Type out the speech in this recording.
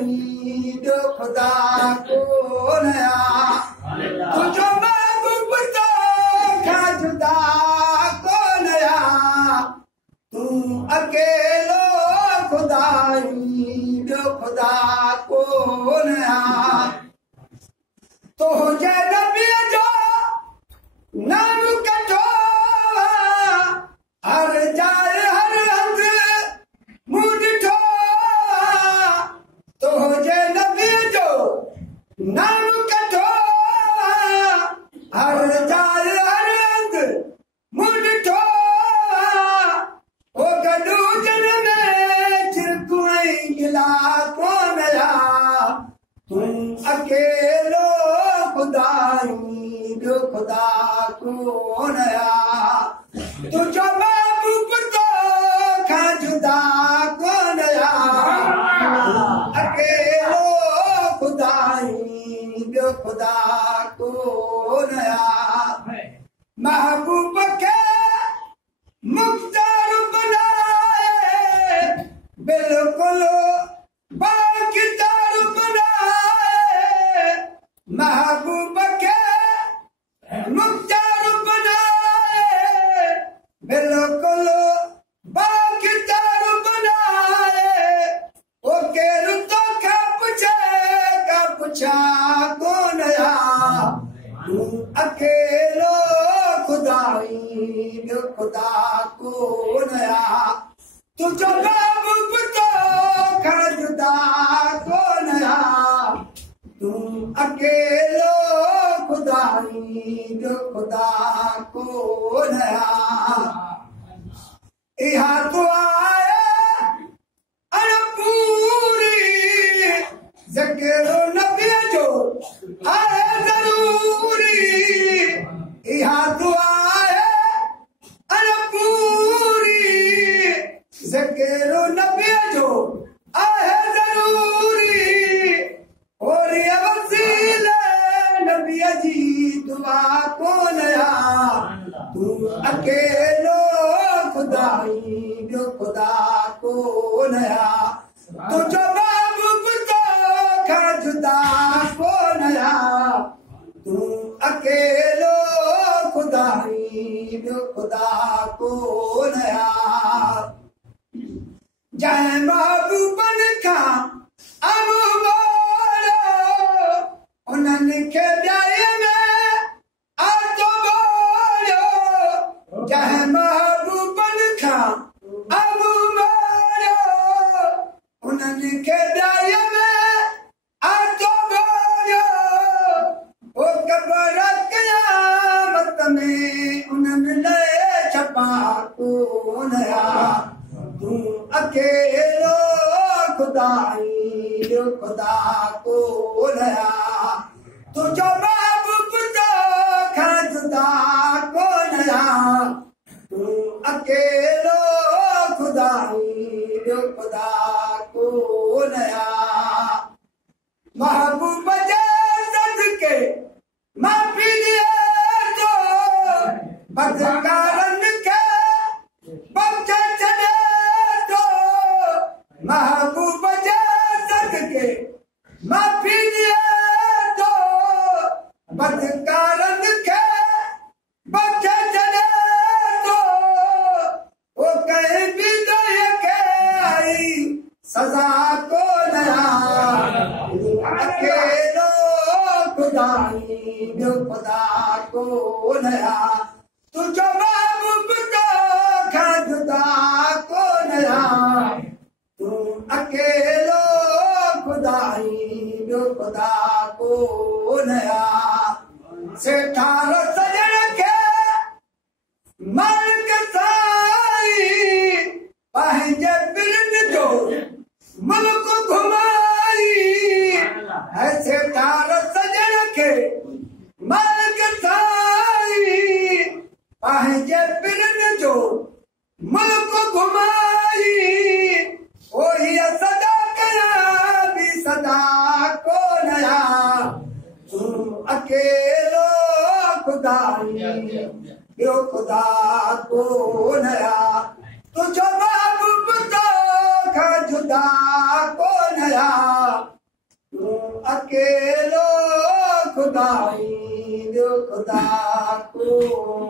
ॿियो ख़ुदा कोन तुंहिंजो महबूब तोखां जुदा कोन तूं अकेलो ख़ुदा ॿियो ख़ुदा कोन तुंहिंजे नबीअ जो नाम कठो हर जाइ हर हंधि मूं ॾिठो तुंहिंजे नबीअ जो नाम कठो हर जाइ हर हंधि मूं ॾिठो ओ गॾु जन में चिरकूं ऐं गिला कोन तूं अकेलो ख़ुदा ॿियो ख़ुदा कोन तुंहिंजो महबूब तोखां जुदा कोन अकेलो ख़ुदा ॿियो ख़ुदा कोन महबूब खे मुख़्तार बनाए बिल्कुलु बाक़िदार बनाए महबूब खे मुख़्तार बनाए बिल्कुलु बाक़िदार बनाए ओ केरु तोखां पुछे का पुछा कोन तूं अकेलो ख़ुदा ॿियो ख़ुदा कोन तुंहिंजो महबूब तोखां जुदा कोन तूं अकेलो ख़ुदा ॿियो ख़ुदा कोन इहा दुआ आहे पूरी ज़िक्र नबीअ जो आहे ज़रूरी इहा दुआ आहे पूरी ज़िक्र नबीअ जो आहे ज़रूरी ओरीअ वसीले नबीअ जी दुआ कोन तूं अकेलो ख़ुदा ॿियो ख़ुदा कोन तुंहिंजो महबूब तोखां जुदा कोन तूं अकेलो ख़ुदा ॿियो ख़ुदा कोन जंहिं महबूबनि खां अबू उन्हनि खे ॼाए में आतो बोलियो जंहिं महबूबनि खां अबू उन्हनि खे ॼाए में आतो बोलियो ओ क़ब्र क़यामत में उन्हनि लाइ छपा कोन तूं अकेलो ख़ुदा ॿियो ख़ुदा कोन तुंहिंजो महबूब तोखां जुदा कोन तूं अकेलो ख़ुदा ॿियो ख़ुदा कोन महबूब जे सदके माफ़ी ॾिए थो बदकारनि खे बख़्शे छॾे थो महबूब जे सदके माफ़ी ॾिए थो बदकारनि खे बख़्शे छॾे थो ओ कंहिं बि दर खे आई सज़ा कोन अकेलो ख़ुदा ॿियो ख़ुदा कोन तुंहिंजो महबूब तोखां जुदा कोन तूं अकेलो ख़ुदा ॿियो ख़ुदा कोन सेठार सजण खे मालिक साईं पंहिंजे बिरनि जो मुल्क घुमाई सेठार सजण खे मालिक साईं पंहिंजे बिरनि जो मुल्क घुमाई ओ हीअ सदा कयां बि सदा कोन तूं अकेलो ख़ुदा ॿियो ख़ुदा कोन तुंहिंजो महबूब तोखां जुदा कोन अकेलो खुदाई जो खुदा को